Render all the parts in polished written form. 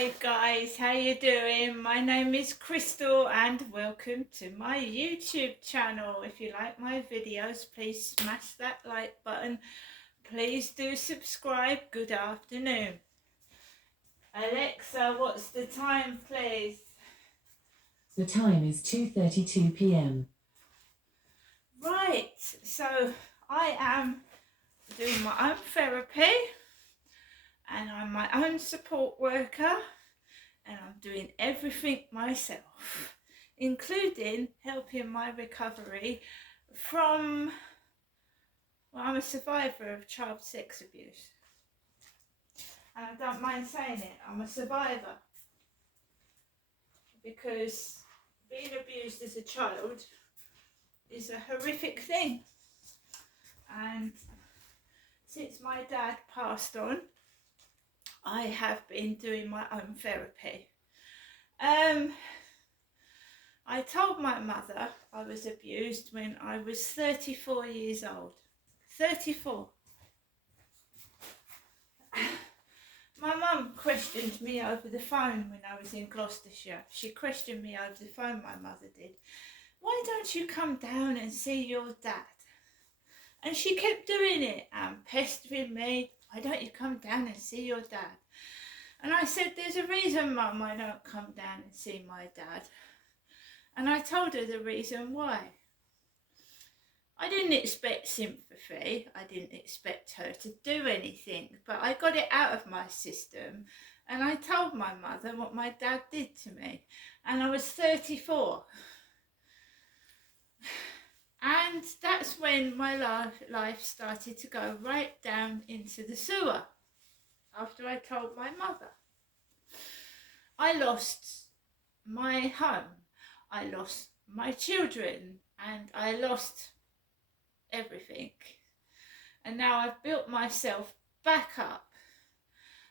Hi guys, how you doing? My name is Crystal and welcome to my YouTube channel. If you like my videos, please smash that like button. Please do subscribe. Good afternoon. Alexa, what's the time, please? The time is 2:32 p.m. Right, so I am doing my own therapy and I'm my own support worker. And I'm doing everything myself, including helping my recovery from, well, I'm a survivor of child sex abuse. And I don't mind saying it, I'm a survivor. Because being abused as a child is a horrific thing. And since my dad passed on, I have been doing my own therapy. I told my mother I was abused when I was 34 years old. 34. My mum questioned me over the phone when I was in Gloucestershire. She questioned me over the phone, my mother did. Why don't you come down and see your dad? And she kept doing it and pestering me. Why don't you come down and see your dad? And I said, there's a reason, Mum, I don't come down and see my dad. And I told her the reason why. I didn't expect sympathy, I didn't expect her to do anything, but I got it out of my system and I told my mother what my dad did to me. And I was 34. And that's when my life started to go right down into the sewer after I told my mother. I lost my home, I lost my children, and I lost everything. And now I've built myself back up.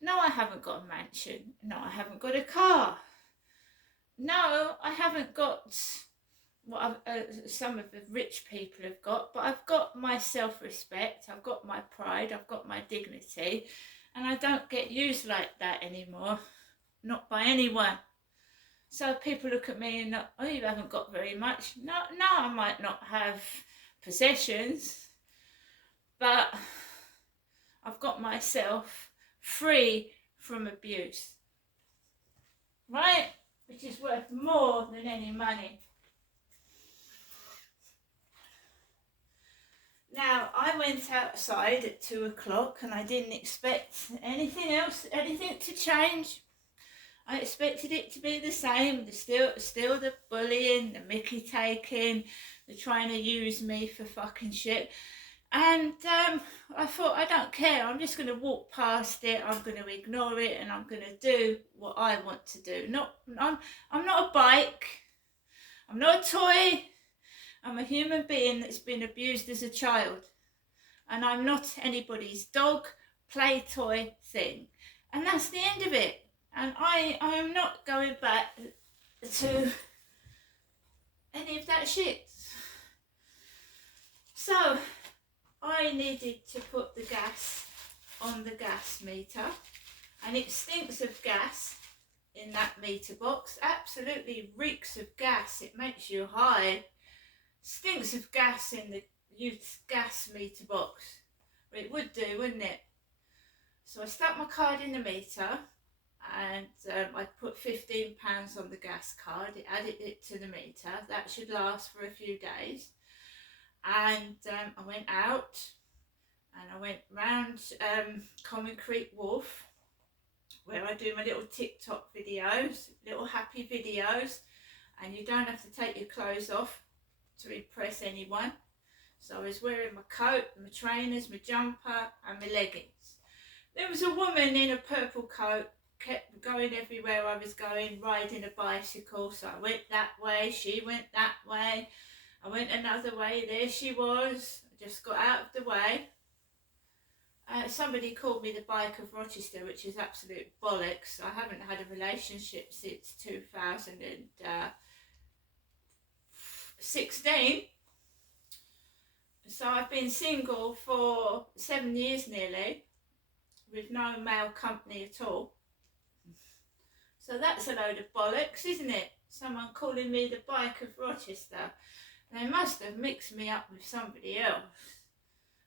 No, I haven't got a mansion. No, I haven't got a car. No, I haven't got what some of the rich people have got, but I've got my self-respect, I've got my pride, I've got my dignity, and I don't get used like that anymore, not by anyone. So people look at me and, oh, you haven't got very much. No, I might not have possessions, but I've got myself free from abuse, right? Which is worth more than any money. Now, I went outside at 2 o'clock and I didn't expect anything else, anything to change. I expected it to be the same, still the bullying, the mickey taking, the trying to use me for fucking shit. And I thought, I don't care, I'm just going to walk past it, I'm going to ignore it, and I'm going to do what I want to do. I'm not a bike, I'm not a toy, I'm a human being that's been abused as a child. And I'm not anybody's dog, play toy thing. And that's the end of it. And I am not going back to any of that shit. So I needed to put the gas on the gas meter, and it stinks of gas in that meter box. Absolutely reeks of gas. It makes you high. Stinks of gas in the youth gas meter box. It would do, wouldn't it? So I stuck my card in the meter, and I put £15 on the gas card. It added it to the meter. That should last for a few days. And I went out and I went round Common Creek Wharf, where I do my little TikTok videos, little happy videos, and you don't have to take your clothes off to impress anyone. So I was wearing my coat, my trainers, my jumper and my leggings. There was a woman in a purple coat, kept going everywhere I was going, riding a bicycle. So I went that way, she went that way, I went another way, there she was. I just got out of the way. Somebody called me the Bike of Rochester, which is absolute bollocks. I haven't had a relationship since 2016. So I've been single for 7 years nearly, with no male company at all. So that's a load of bollocks, isn't it? Someone calling me the bike of Rochester. They must have mixed me up with somebody else,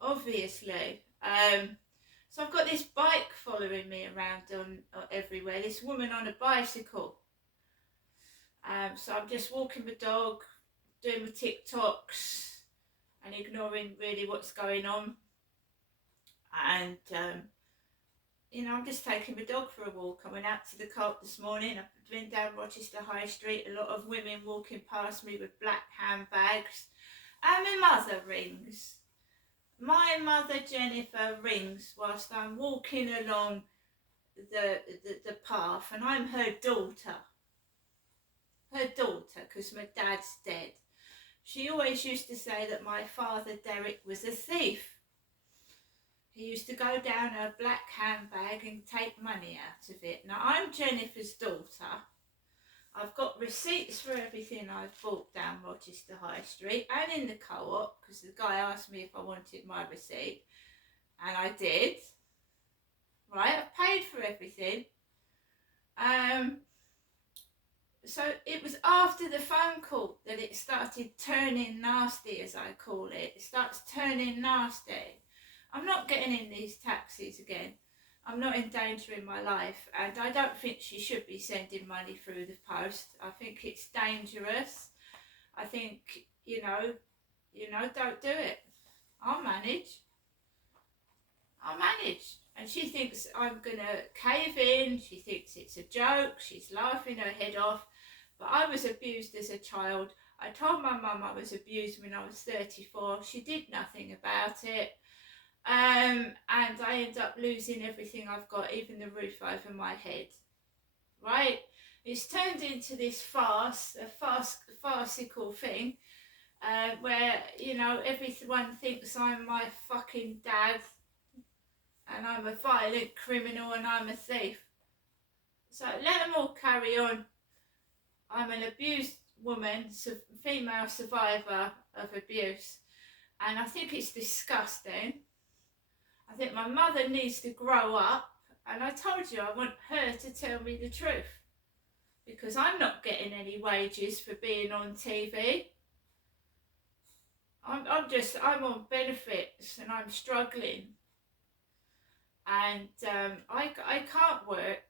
obviously. So I've got this bike following me around everywhere, this woman on a bicycle. So I'm just walking my dog, doing my TikToks and ignoring really what's going on. And, I'm just taking my dog for a walk. I went out to the cult this morning. I've been down Rochester High Street. A lot of women walking past me with black handbags. And my mother rings. My mother Jennifer rings whilst I'm walking along the path, and I'm her daughter. Her daughter, because my dad's dead. She always used to say that my father Derek was a thief. He used to go down her black handbag and take money out of it. Now, I'm Jennifer's daughter. I've got receipts for everything I've bought down Rochester High Street and in the co-op, because the guy asked me if I wanted my receipt, and I did. Right, I've paid for everything. So it was after the phone call that it started turning nasty, as I call it. It starts turning nasty. I'm not getting in these taxis again. I'm not endangering my life, and I don't think she should be sending money through the post. I think it's dangerous. I think, don't do it. I'll manage. And she thinks I'm going to cave in. She thinks it's a joke. She's laughing her head off. But I was abused as a child. I told my mum I was abused when I was 34. She did nothing about it. And I end up losing everything I've got, even the roof over my head. Right? It's turned into this farcical thing, where, everyone thinks I'm my fucking dad, and I'm a violent criminal, and I'm a thief. So let them all carry on. I'm an abused woman, female survivor of abuse, and I think it's disgusting. I think my mother needs to grow up, and I told you I want her to tell me the truth, because I'm not getting any wages for being on TV. I'm on benefits, and I'm struggling, and I can't work.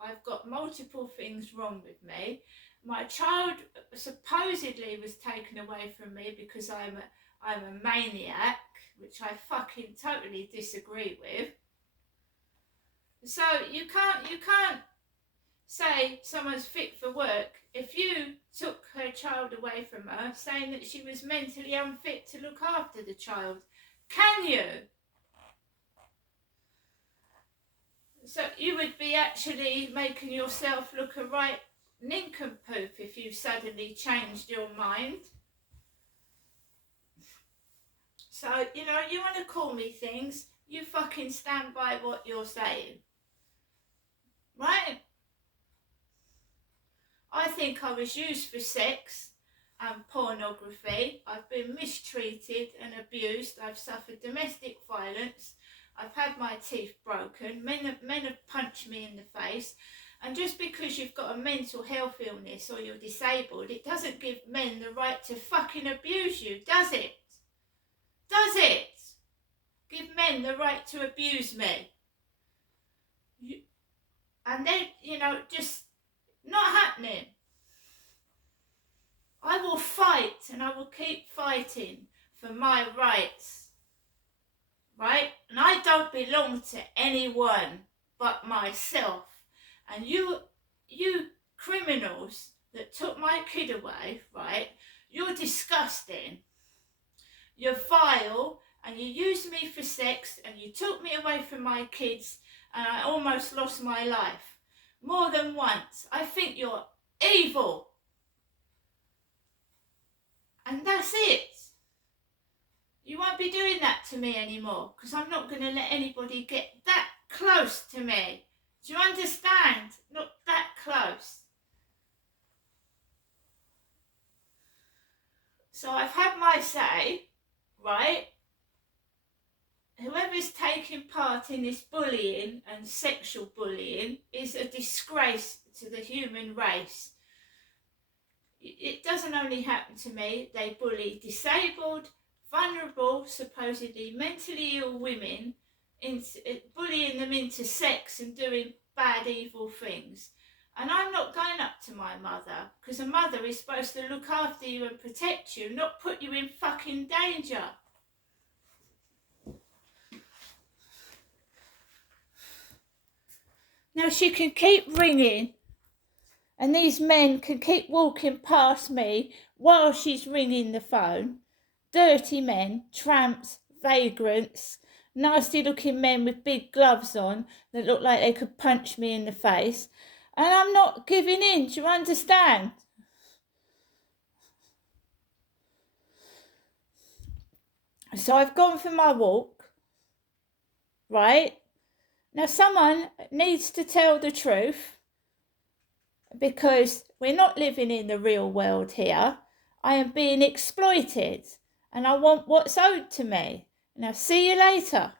I've got multiple things wrong with me. My child supposedly was taken away from me because I'm a maniac, which I fucking totally disagree with. So you can't say someone's fit for work if you took her child away from her, saying that she was mentally unfit to look after the child. Can you? So you would be actually making yourself look a right nincompoop if you suddenly changed your mind. So, you want to call me things, you fucking stand by what you're saying. Right? I think I was used for sex and pornography. I've been mistreated and abused. I've suffered domestic violence. I've had my teeth broken. Men have punched me in the face. And just because you've got a mental health illness or you're disabled, it doesn't give men the right to fucking abuse you, does it? Does it? Give men the right to abuse me. And then, just not happening. I will fight, and I will keep fighting for my rights. Right? And I don't belong to anyone but myself. And you criminals that took my kid away, right? You're disgusting. You're vile, and you used me for sex, and you took me away from my kids, and I almost lost my life. More than once. I think you're evil. And that's it. You won't be doing that to me anymore, because I'm not going to let anybody get that close to me. Do you understand? Not that close. So I've had my say, right? Whoever whoever's taking part in this bullying and sexual bullying is a disgrace to the human race. It doesn't only happen to me. They bully disabled, vulnerable, supposedly mentally ill women, bullying them into sex and doing bad, evil things. And I'm not going up to my mother, because a mother is supposed to look after you and protect you, not put you in fucking danger. Now she can keep ringing, and these men can keep walking past me while she's ringing the phone. Dirty men, tramps, vagrants, nasty looking men with big gloves on that look like they could punch me in the face. And I'm not giving in, do you understand? So I've gone for my walk, right? Now someone needs to tell the truth, because we're not living in the real world here. I am being exploited, and I want what's owed to me. Now, see you later.